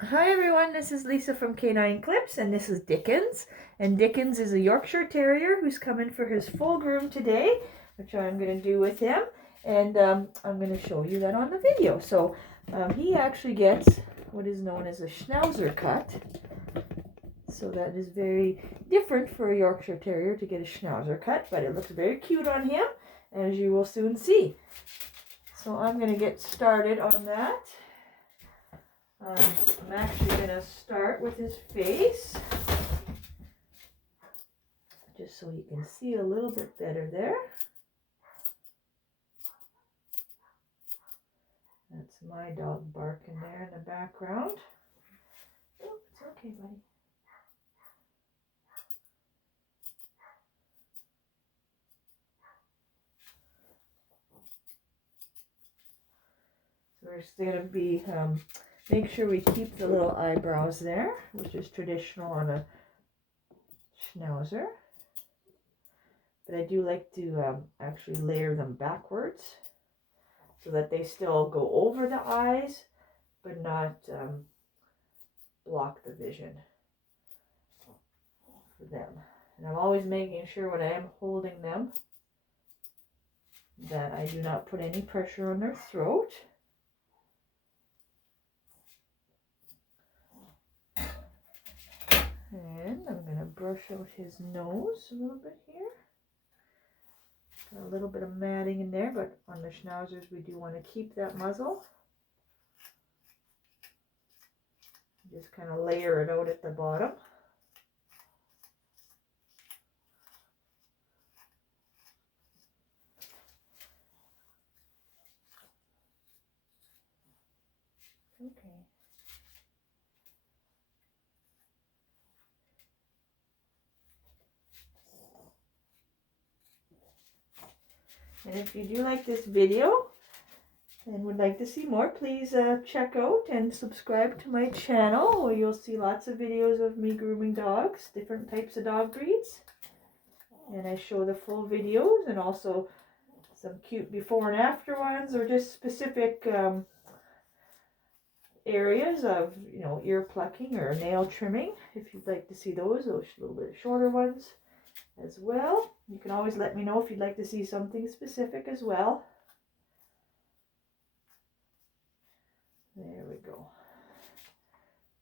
Hi everyone, this is Lisa from K9 Clips, and this is Dickens. And Dickens is a Yorkshire Terrier who's coming for his full groom today, which I'm going to do with him. And I'm going to show you that on the video. So he actually gets what is known as a Schnauzer cut. So that is very different for a Yorkshire Terrier to get a Schnauzer cut, but it looks very cute on him, as you will soon see. So I'm going to get started on that. I'm actually going to start with his face, just so you can see a little bit better there. That's my dog barking there in the background. Oh, it's okay, buddy. So we're just going to be, make sure we keep the little eyebrows there, which is traditional on a Schnauzer. But I do like to actually layer them backwards so that they still go over the eyes, but not block the vision for them. And I'm always making sure when I am holding them that I do not put any pressure on their throat. And I'm going to brush out his nose a little bit here. Got a little bit of matting in there, but on the Schnauzers we do want to keep that muzzle. Just kind of layer it out at the bottom. Okay. And if you do like this video and would like to see more, please check out and subscribe to my channel, where you'll see lots of videos of me grooming dogs, different types of dog breeds. And I show the full videos and also some cute before and after ones, or just specific areas of, ear plucking or nail trimming. If you'd like to see those little bit shorter ones as well. You can always let me know if you'd like to see something specific as well. There we go.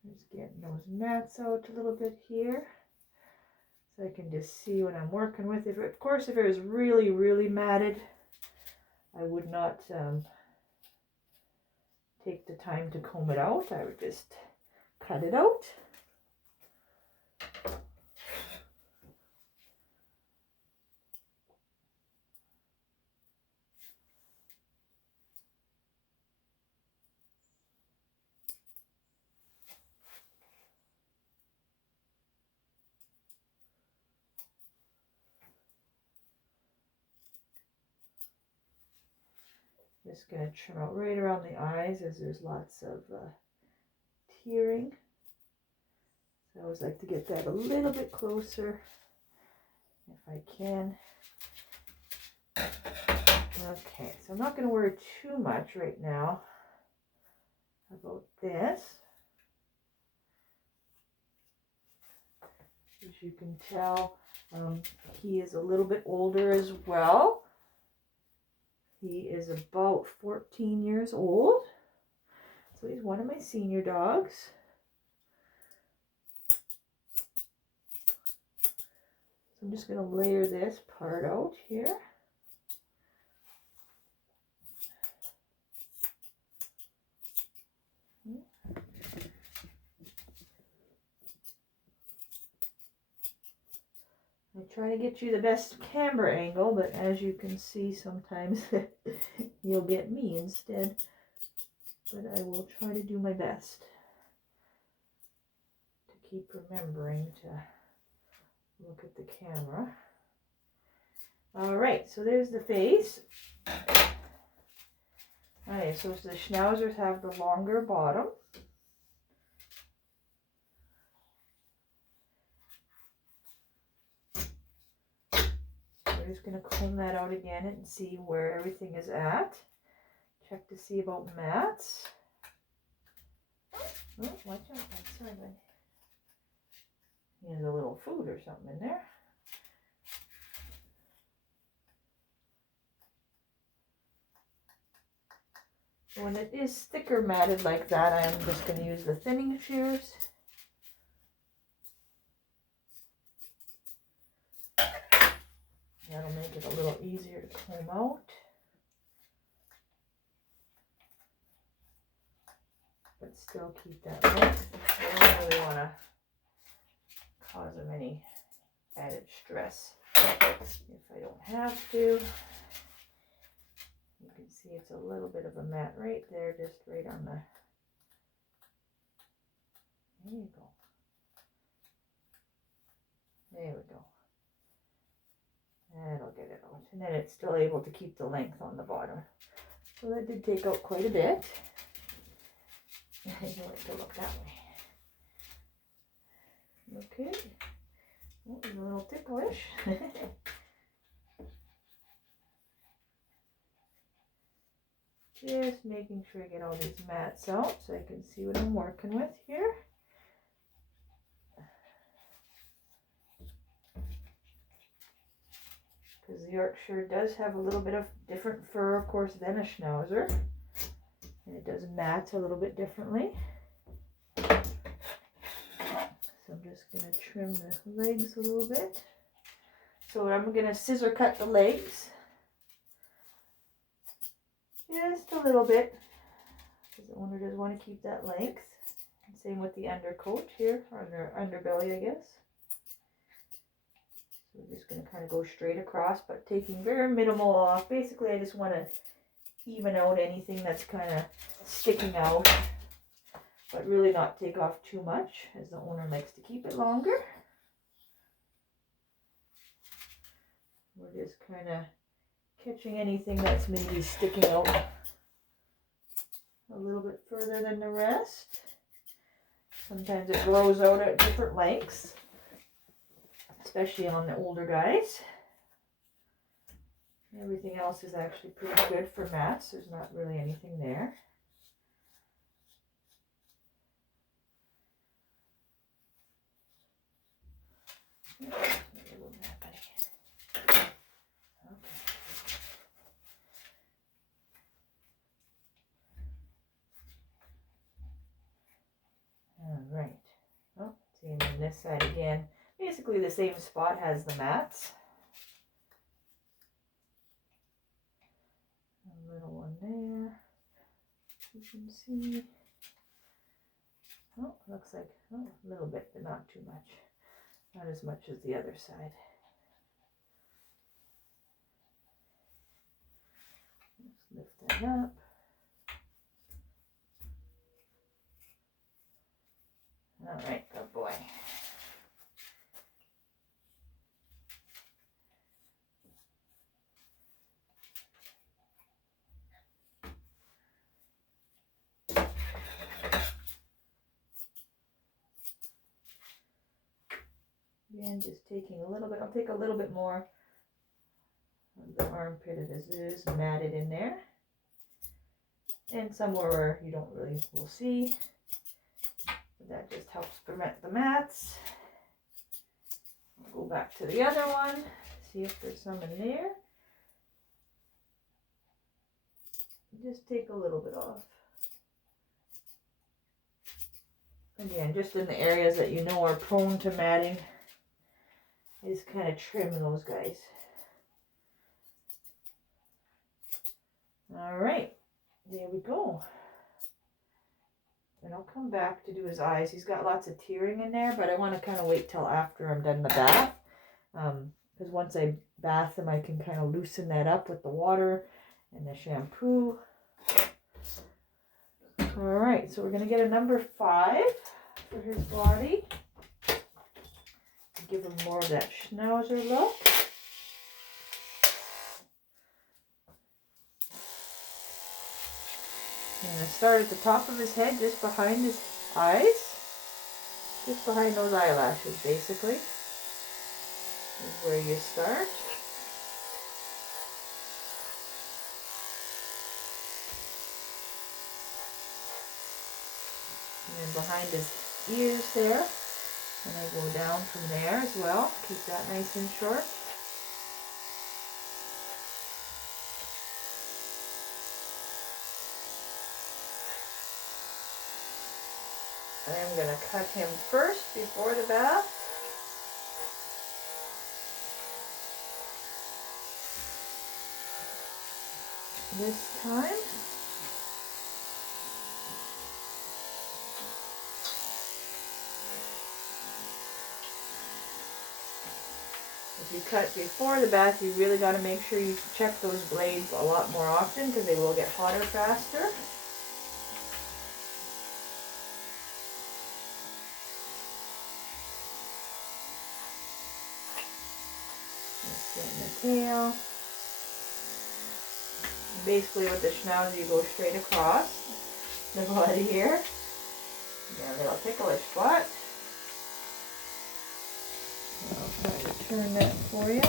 Just getting those mats out a little bit here, so I can just see what I'm working with. Of course, if it was really, really matted, I would not take the time to comb it out. I would just cut it out. Just going to trim out right around the eyes, as there's lots of tearing. So I always like to get that a little bit closer if I can. Okay, so I'm not going to worry too much right now about this. As you can tell, he is a little bit older as well. He is about 14 years old. So he's one of my senior dogs. So I'm just going to layer this part out here. I try to get you the best camera angle, but as you can see, sometimes you'll get me instead. But I will try to do my best to keep remembering to look at the camera. All right, so there's the face. Okay, so the Schnauzers have the longer bottom. We're just going to comb that out again and see where everything is at. Check to see about mats. Oh, watch out, I'm sorry, buddy. He has a little food or something in there. When it is thicker matted like that, I'm just going to use the thinning shears. That'll make it a little easier to comb out. But still keep that length. I don't really want to cause them any added stress if I don't have to. You can see it's a little bit of a mat right there, just right on the, there you go. There we go. That'll get it out. And then it's still able to keep the length on the bottom. So that did take out quite a bit. I like to look that way. Okay. Oh, it's a little ticklish. Just making sure I get all these mats out so I can see what I'm working with here. Because the Yorkshire does have a little bit of different fur, of course, than a Schnauzer. And it does mat a little bit differently. So I'm just going to trim the legs a little bit. So I'm going to scissor cut the legs. Just a little bit. Because the owner does want to keep that length. Same with the undercoat here, or underbelly, I guess. So we're just going to kind of go straight across, but taking very minimal off. Basically, I just want to even out anything that's kind of sticking out, but really not take off too much, as the owner likes to keep it longer. We're just kind of catching anything that's maybe sticking out a little bit further than the rest. Sometimes it grows out at different lengths, especially on the older guys. Everything else is actually pretty good for mats. There's not really anything there. Alright. Oh, same on this side again. Basically the same spot has the mats. A little one there. You can see. Oh, looks like a little bit, but not too much. Not as much as the other side. Let's lift that up. All right, good boy. Again, just taking a little bit, I'll take a little bit more of the armpit as it is matted in there. And somewhere where you don't really will see. But that just helps prevent the mats. I'll go back to the other one, see if there's some in there. Just take a little bit off. Again, just in the areas that you know are prone to matting. Just kind of trim those guys. All right, there we go. And I'll come back to do his eyes. He's got lots of tearing in there, but I want to kind of wait till after I'm done the bath. Because once I bath him, I can kind of loosen that up with the water and the shampoo. All right, so we're going to get a number 5 for his body. Give him more of that Schnauzer look. I'm going to start at the top of his head, just behind his eyes. Just behind those eyelashes, basically. Is where you start. then behind his ears there. And I go down from there as well. Keep that nice and short. I'm going to cut him first before the bath. This time. If you cut before the bath, you really got to make sure you check those blades a lot more often because they will get hotter faster. Just getting the tail. Basically with the Schnauzer, you go straight across the body here. Got a little ticklish spot. I'll try to turn that for you. You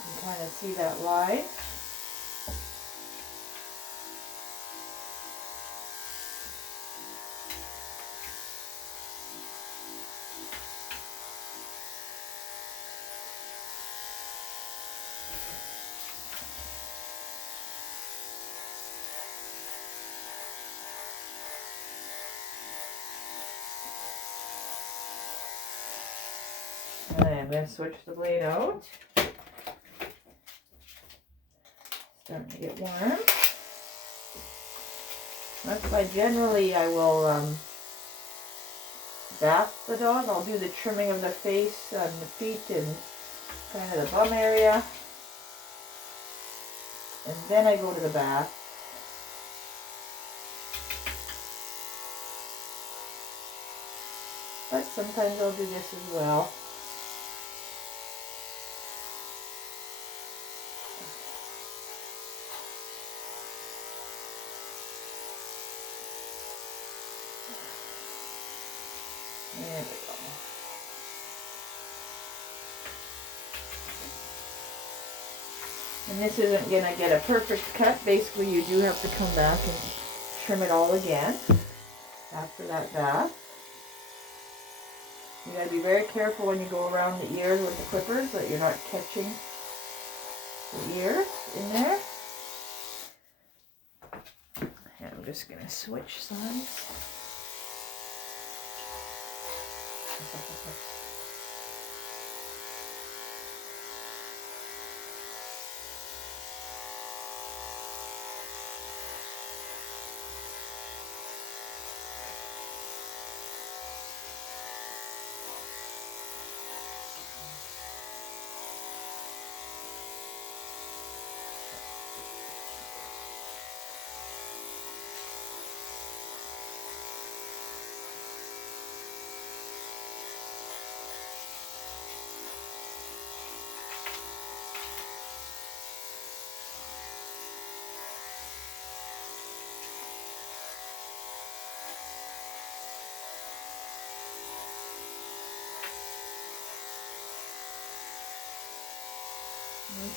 can kind of see that line. I'm going to switch the blade out. Starting to get warm. That's why generally I will bath the dog. I'll do the trimming of the face and the feet and kind of the bum area. And then I go to the bath. But sometimes I'll do this as well. There we go. And this isn't going to get a perfect cut. Basically, you do have to come back and trim it all again after that bath. You got to be very careful when you go around the ears with the clippers that you're not catching the ears in there. And I'm just going to switch sides.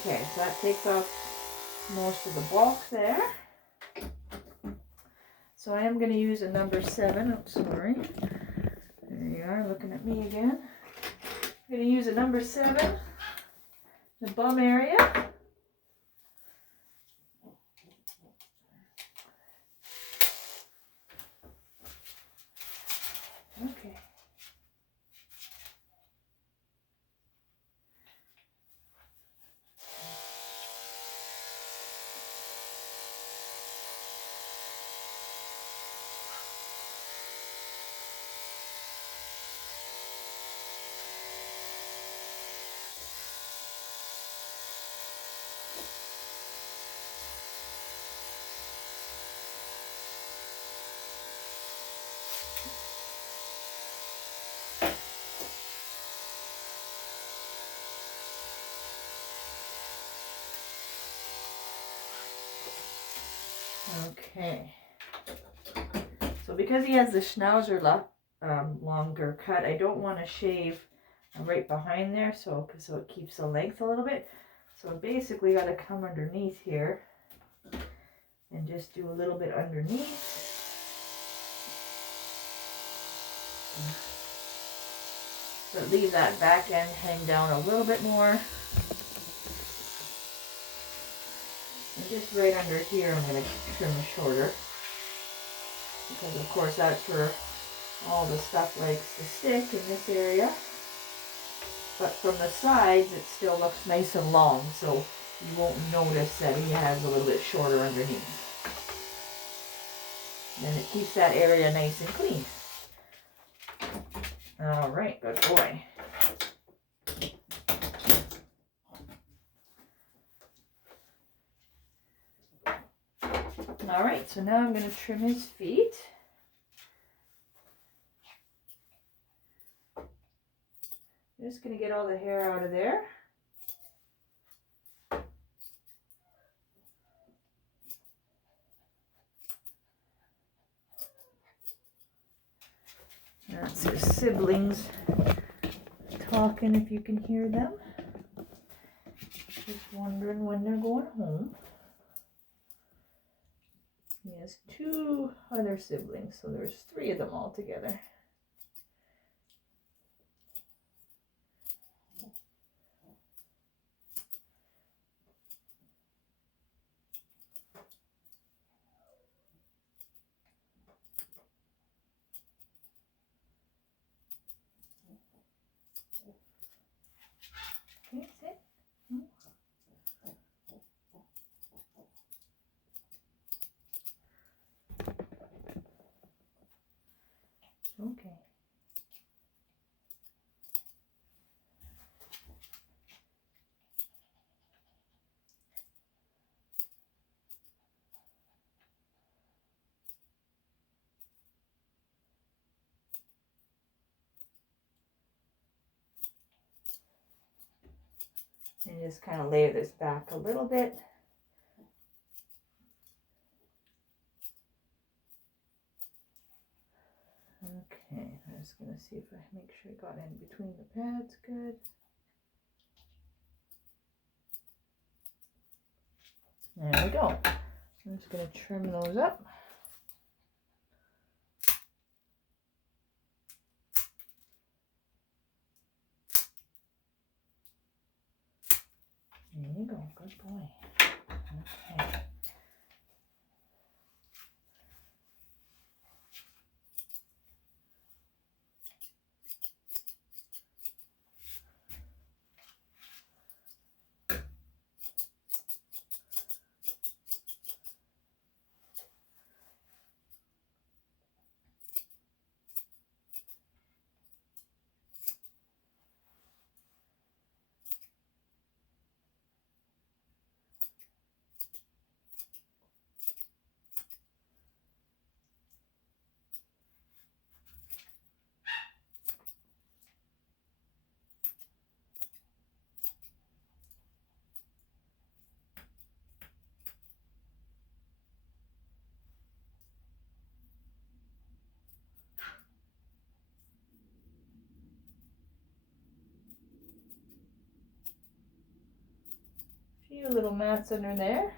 Okay, so that takes off most of the bulk there. So I am going to use a number 7. Oh, sorry. There you are, looking at me again. I'm going to use a number 7, the bum area. Okay. Okay, so because he has the Schnauzer longer cut, I don't want to shave right behind there, so it keeps the length a little bit. So I basically got to come underneath here and just do a little bit underneath. But leave that back end hang down a little bit more. And just right under here, I'm going to trim shorter. Because of course that's where all the stuff likes to stick in this area. But from the sides, it still looks nice and long, so you won't notice that he has a little bit shorter underneath. Then it keeps that area nice and clean. All right, good boy. All right, so now I'm going to trim his feet. Just going to get all the hair out of there. That's his siblings talking, if you can hear them. Just wondering when they're going home. He has 2 other siblings, so there's 3 of them all together. Okay, sit. Okay. And just kind of lay this back a little bit. Okay, I'm just going to see if I make sure I got in between the pads good. There we go. I'm just going to trim those up. There you go, good boy. Okay. Few little mats under there.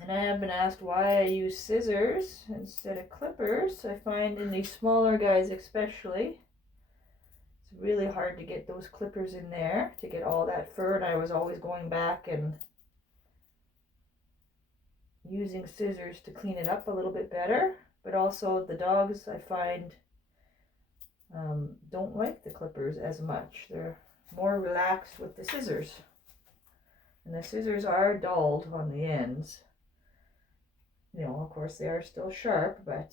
And I have been asked why I use scissors instead of clippers. I find in these smaller guys especially, it's really hard to get those clippers in there to get all that fur, and I was always going back and using scissors to clean it up a little bit better. But also the dogs, I find, don't like the clippers as much. They're more relaxed with the scissors. And the scissors are dulled on the ends. You know, of course they are still sharp, but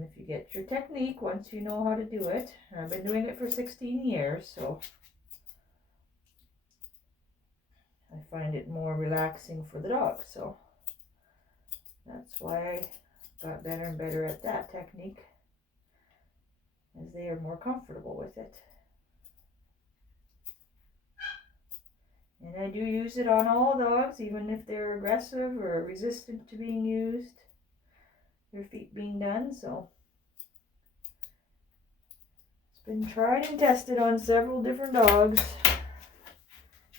if you get your technique, once you know how to do it, and I've been doing it for 16 years, so I find it more relaxing for the dog. So that's why I got better and better at that technique, as they are more comfortable with it. And I do use it on all dogs, even if they're aggressive or resistant to being used, their feet being done. So it's been tried and tested on several different dogs.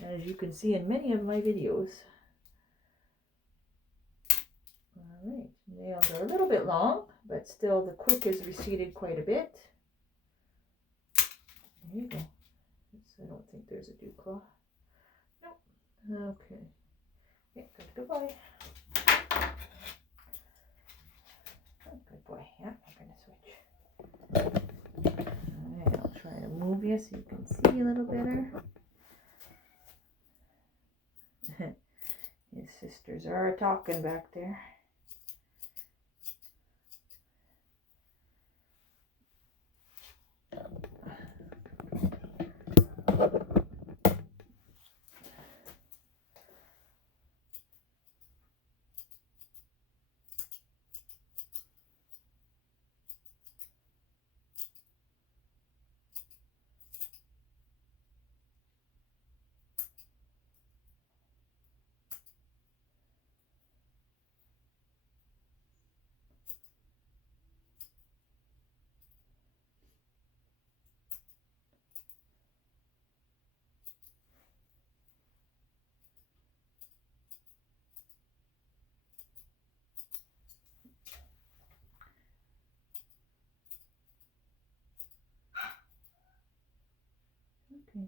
as you can see in many of my videos. Alright, nails are a little bit long, but still the quick is receded quite a bit. There you go. I don't think there's a dew claw. Nope. Okay. Yeah, good boy. Oh, good boy. Yeah, I'm going to switch. Alright, I'll try to move you so you can see a little better. His sisters are talking back there. Okay.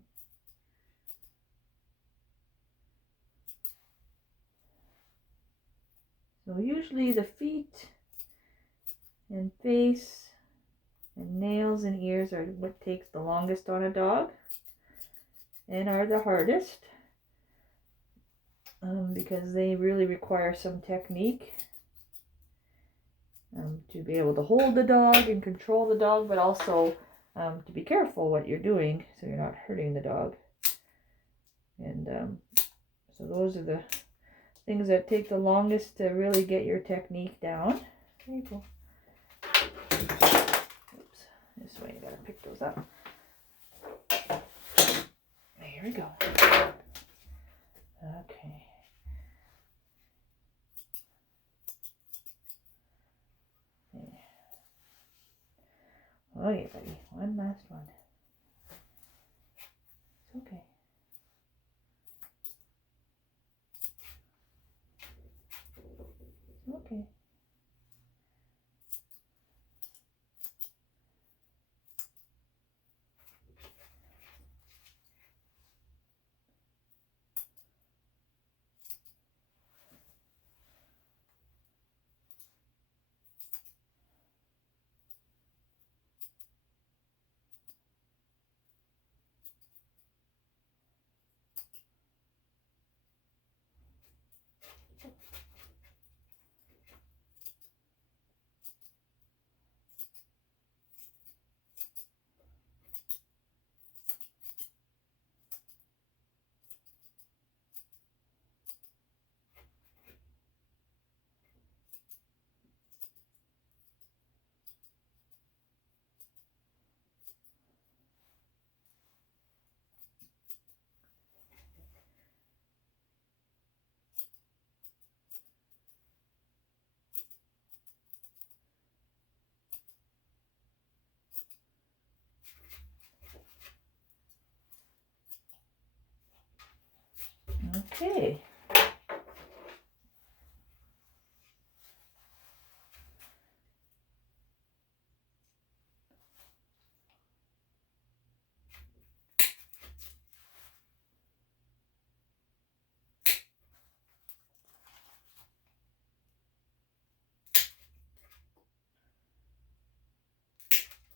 So usually the feet and face and nails and ears are what takes the longest on a dog and are the hardest because they really require some technique to be able to hold the dog and control the dog, but also to be careful what you're doing so you're not hurting the dog. And so those are the things that take the longest to really get your technique down. There you go. Oops, this way you gotta pick those up. There we go. Okay. Oh yeah, buddy. One last one. It's okay. It's okay. Okay.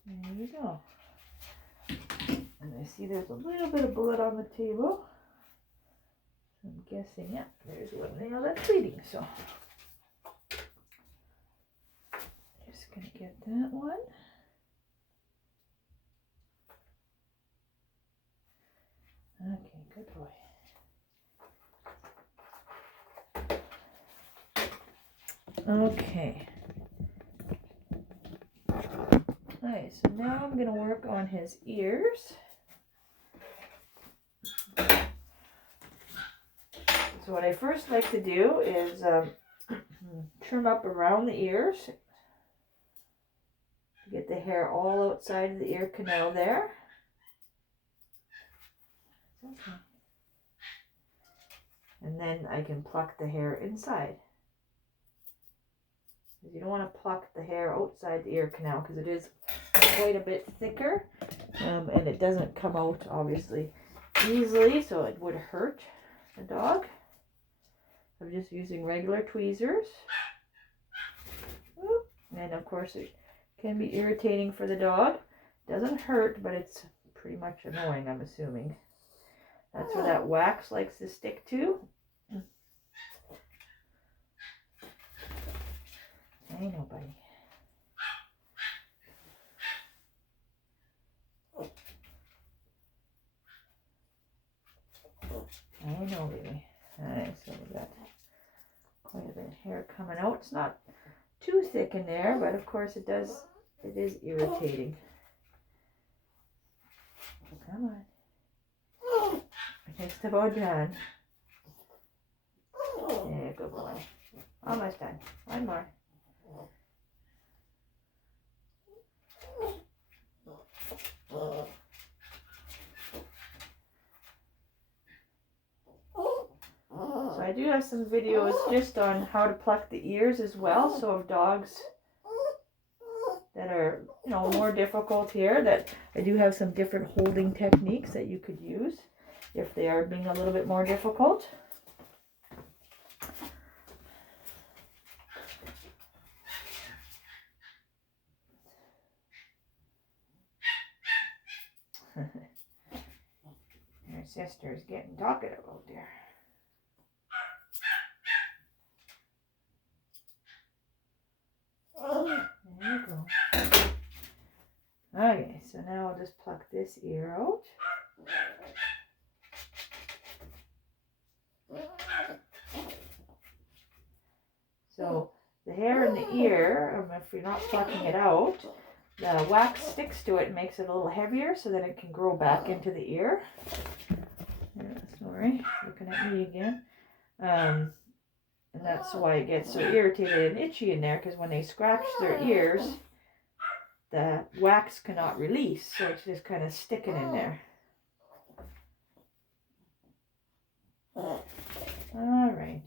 There you go. And I see there's a little bit of blood on the table. I'm guessing, yeah, there's one nail that's bleeding, so just gonna get that one. Okay, good boy. Okay. Alright, so now I'm gonna work on his ears. So what I first like to do is trim up around the ears. Get the hair all outside of the ear canal there. Okay. And then I can pluck the hair inside. You don't want to pluck the hair outside the ear canal because it is quite a bit thicker, and it doesn't come out obviously easily, so it would hurt the dog. I'm just using regular tweezers. And of course it can be irritating for the dog. Doesn't hurt, but it's pretty much annoying, I'm assuming. That's where that wax likes to stick to. I know, buddy. I know, baby. Alright, so we got quite a bit of hair coming out. It's not too thick in there, but of course it is irritating. Come on. Just about done. Yeah, good boy. Almost done. One more. So I do have some videos just on how to pluck the ears as well. So of dogs that are, more difficult here, that I do have some different holding techniques that you could use if they are being a little bit more difficult. Your sister's getting talkative out there. There you go. Okay, so now I'll just pluck this ear out. So the hair in the ear, if you're not plucking it out, the wax sticks to it and makes it a little heavier so that it can grow back into the ear. Sorry, looking at me again. And that's why it gets so irritated and itchy in there, because when they scratch their ears, the wax cannot release, so it's just kind of sticking in there. All right.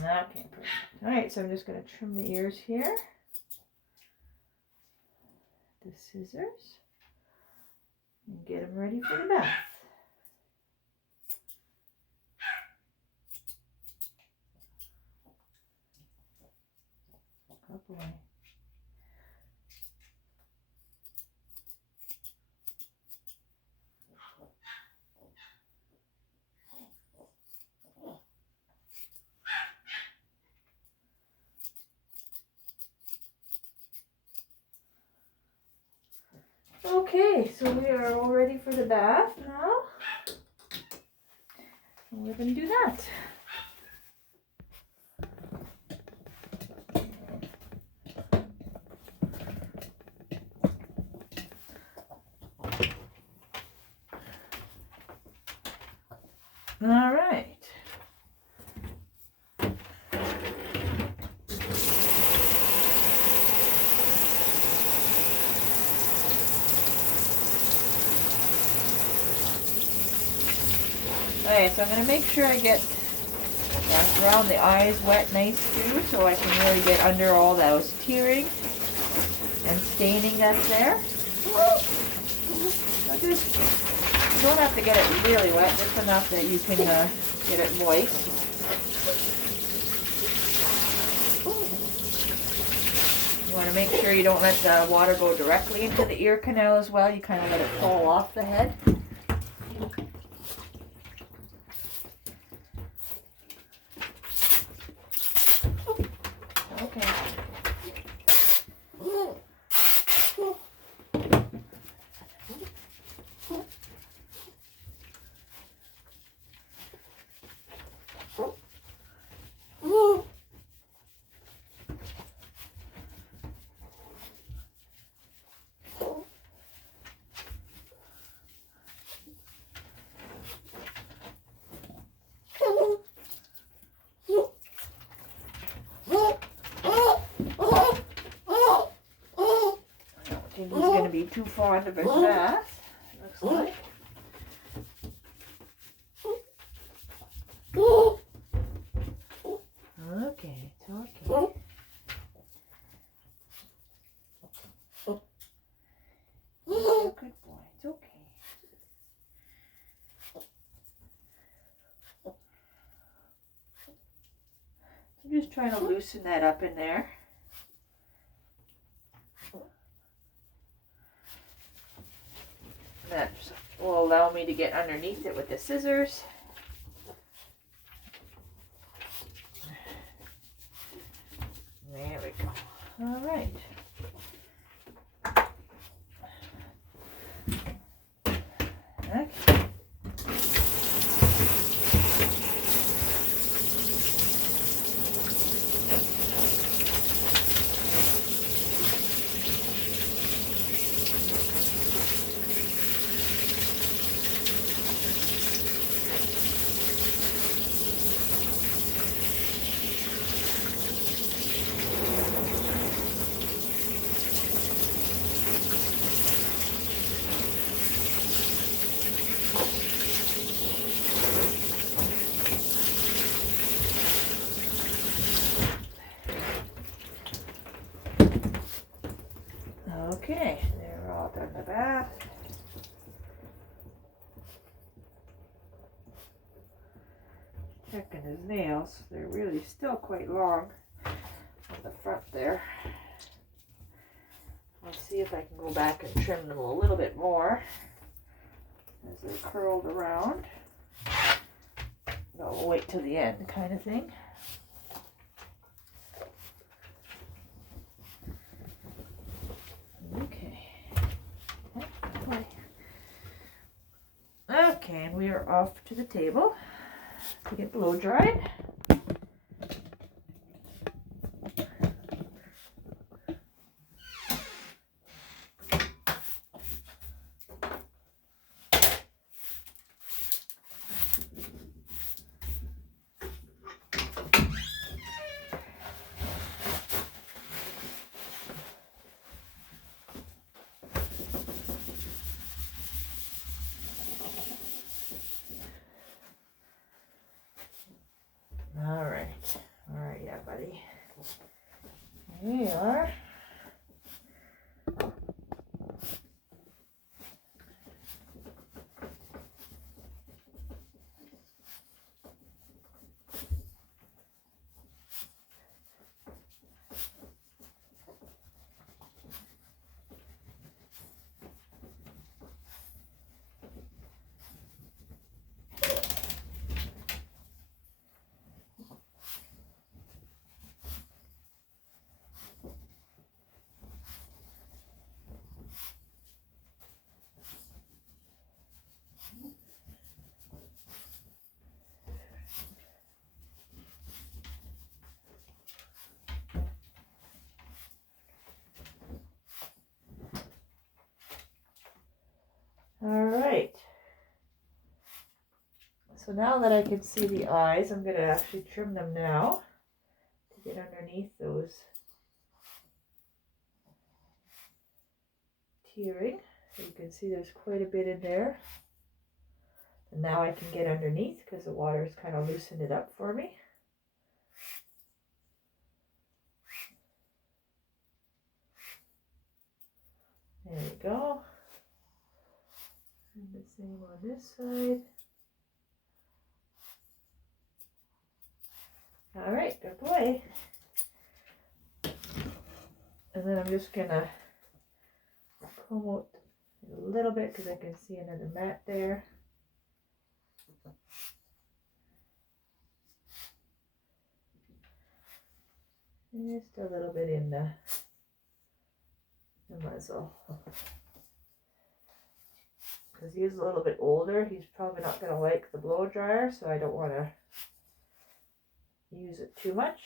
Okay, perfect. All right, so I'm just going to trim the ears here. The scissors. And get them ready for the bath. Oh boy. Okay, so we are all ready for the bath now. And we're going to do that. All right. Okay, so I'm going to make sure I get around the eyes wet nice too, so I can really get under all those tearing and staining that's there. So just, you don't have to get it really wet, just enough that you can get it moist. You want to make sure you don't let the water go directly into the ear canal as well. You kind of let it fall off the head. Okay. to be too fond of a bath, looks like. Okay, it's okay. You're a good boy, it's okay. I'm just trying to loosen that up in there. That will allow me to get underneath it with the scissors. There we go. All right. Okay. Okay, they're all done the bath. Checking his nails. They're really still quite long on the front there. I'll see if I can go back and trim them a little bit more as they're curled around. No, we'll wait till the end kind of thing. Okay, and we are off to the table to get blow dried. All right, yeah, buddy. Here we are. All right. So now that I can see the eyes, I'm going to actually trim them now to get underneath those tearing. So you can see there's quite a bit in there. And now I can get underneath because the water's kind of loosened it up for me. There we go. And the same on this side. All right, good boy. And then I'm just gonna comb out a little bit because I can see another mat there. And just a little bit in the muzzle. Because he's a little bit older, he's probably not going to like the blow dryer, so I don't want to use it too much.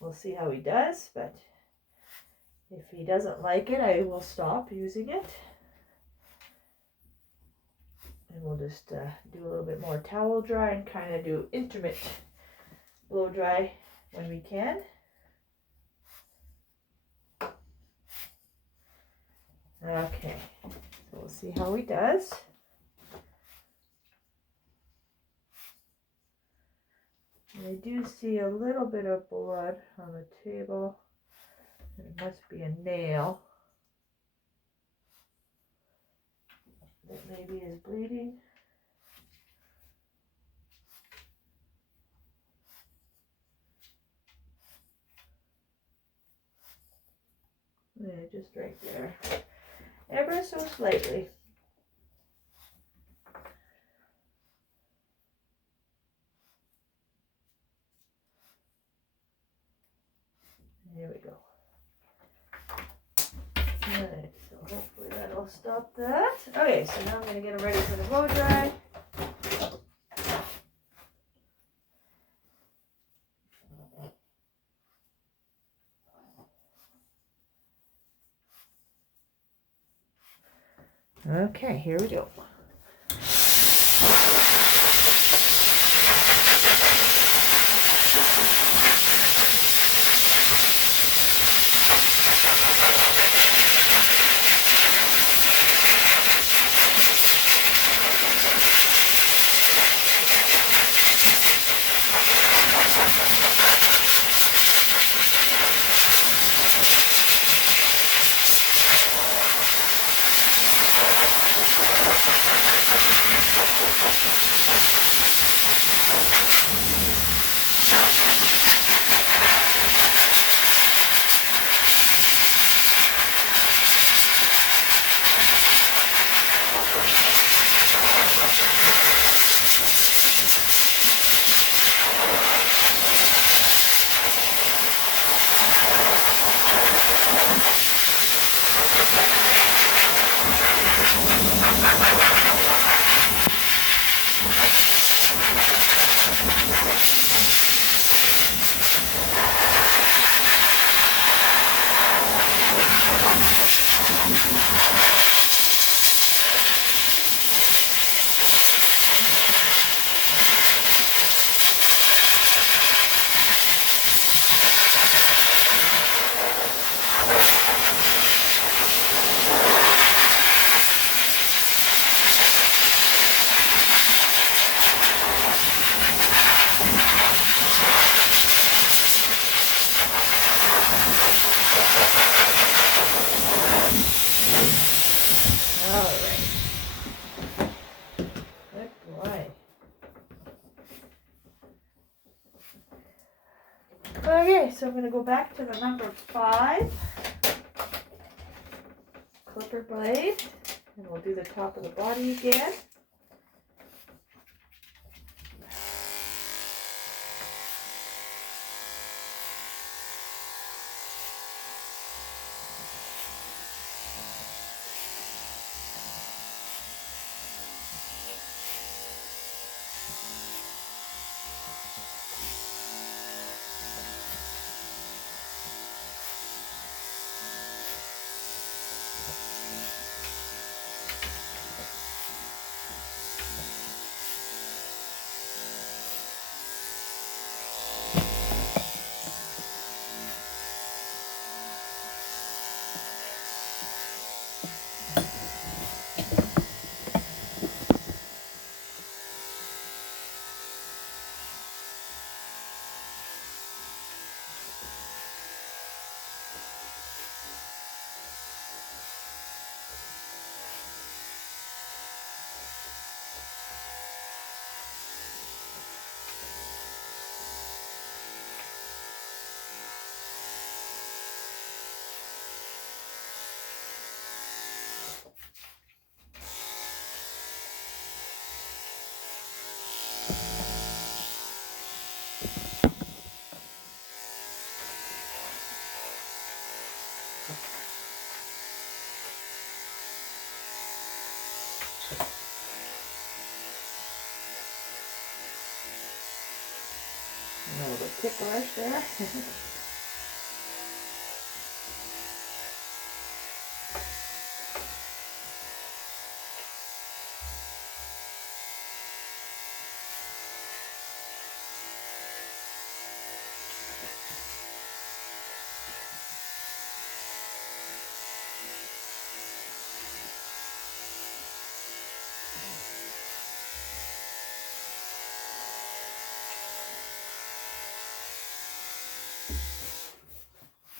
We'll see how he does, but if he doesn't like it, I will stop using it. And we'll just do a little bit more towel dry and kind of do intermittent blow dry when we can. Okay, so we'll see how he does. I do see a little bit of blood on the table. It must be a nail that maybe is bleeding. Yeah, just right there. Ever so slightly. There we go. Alright, so hopefully that'll stop that. Okay, so now I'm going to get him ready for the blow dry. Okay, here we go. Okay, so I'm going to go back to the number 5 clipper blade, and we'll do the top of the body again. A little ticklish there.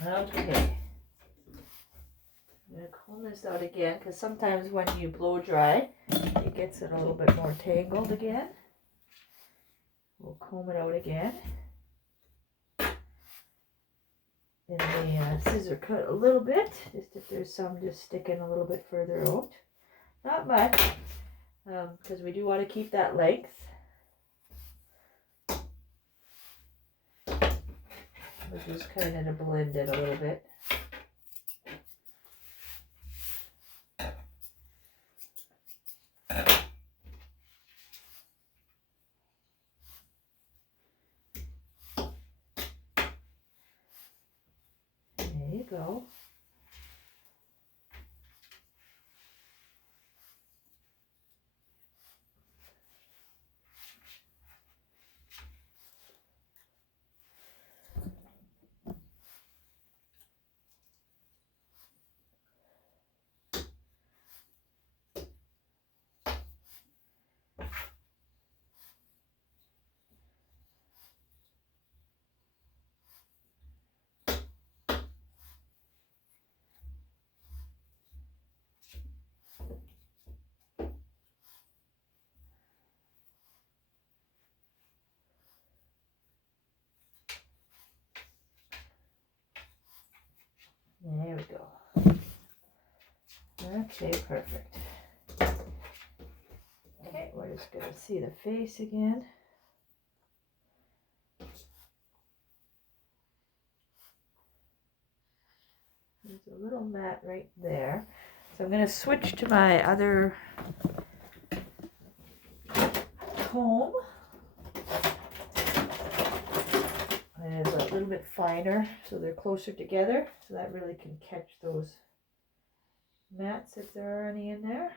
Okay. I'm going to comb this out again because sometimes when you blow dry, it gets it a little bit more tangled again. We'll comb it out again. And the scissor cut a little bit, just if there's some just sticking a little bit further out. Not much, because we do want to keep that length. We're just kind of to blend it a little bit. There you go. There we go. Okay, perfect. Okay, we're just going to see the face again. There's a little mat right there. So I'm going to switch to my other comb. And it's a little bit finer, so they're closer together. So that really can catch those mats if there are any in there.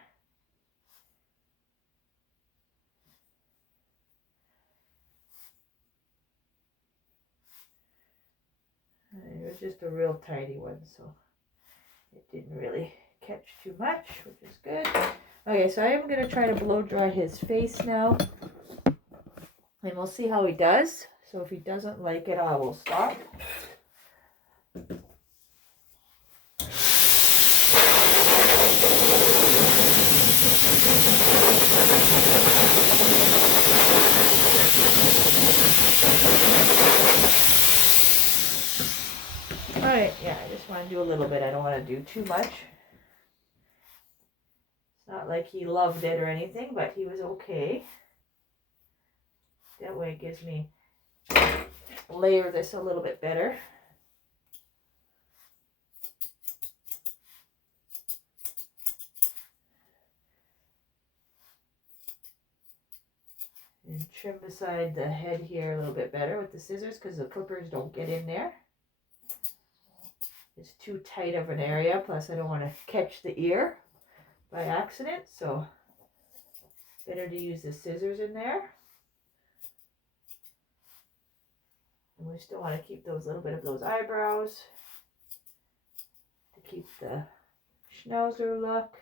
It was just a real tiny one, so it didn't really catch too much, which is good. Okay, so I am going to try to blow dry his face now, and we'll see how he does. So if he doesn't like it, I will stop. Alright, yeah, I just want to do a little bit. I don't want to do too much. It's not like he loved it or anything, but he was okay. That way it gives me layer this a little bit better. And trim beside the head here a little bit better with the scissors because the clippers don't get in there. It's too tight of an area, plus I don't want to catch the ear by accident, so better to use the scissors in there. And we still want to keep those little bit of those eyebrows to keep the Schnauzer look.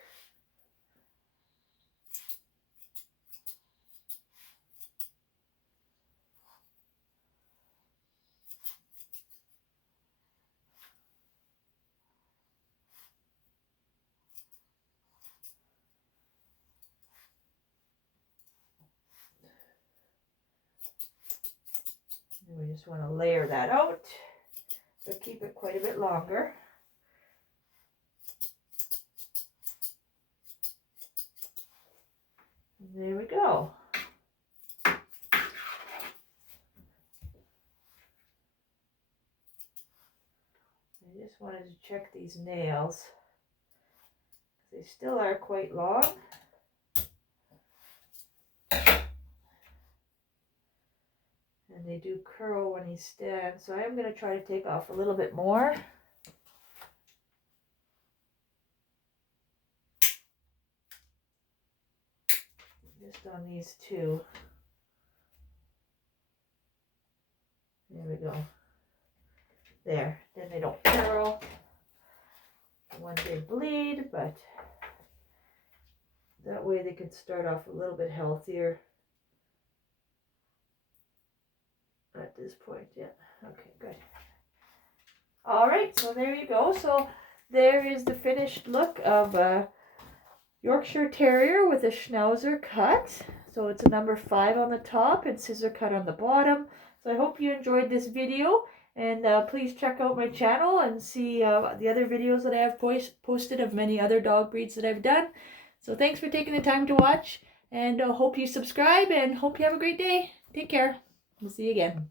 And we just want to layer that out, but keep it quite a bit longer. And there we go. I just wanted to check these nails. They still are quite long. And they do curl when he stands, so I am going to try to take off a little bit more. Just on these two. There we go. There. Then they don't curl when they bleed, but that way they can start off a little bit healthier at this point. Yeah. Okay, good. All right, so there you go. So there is the finished look of a Yorkshire Terrier with a Schnauzer cut. So it's a number 5 on the top and scissor cut on the bottom. So I hope you enjoyed this video, and please check out my channel and see the other videos that I have posted of many other dog breeds that I've done. So thanks for taking the time to watch, and hope you subscribe, and hope you have a great day. Take care. We'll see you again.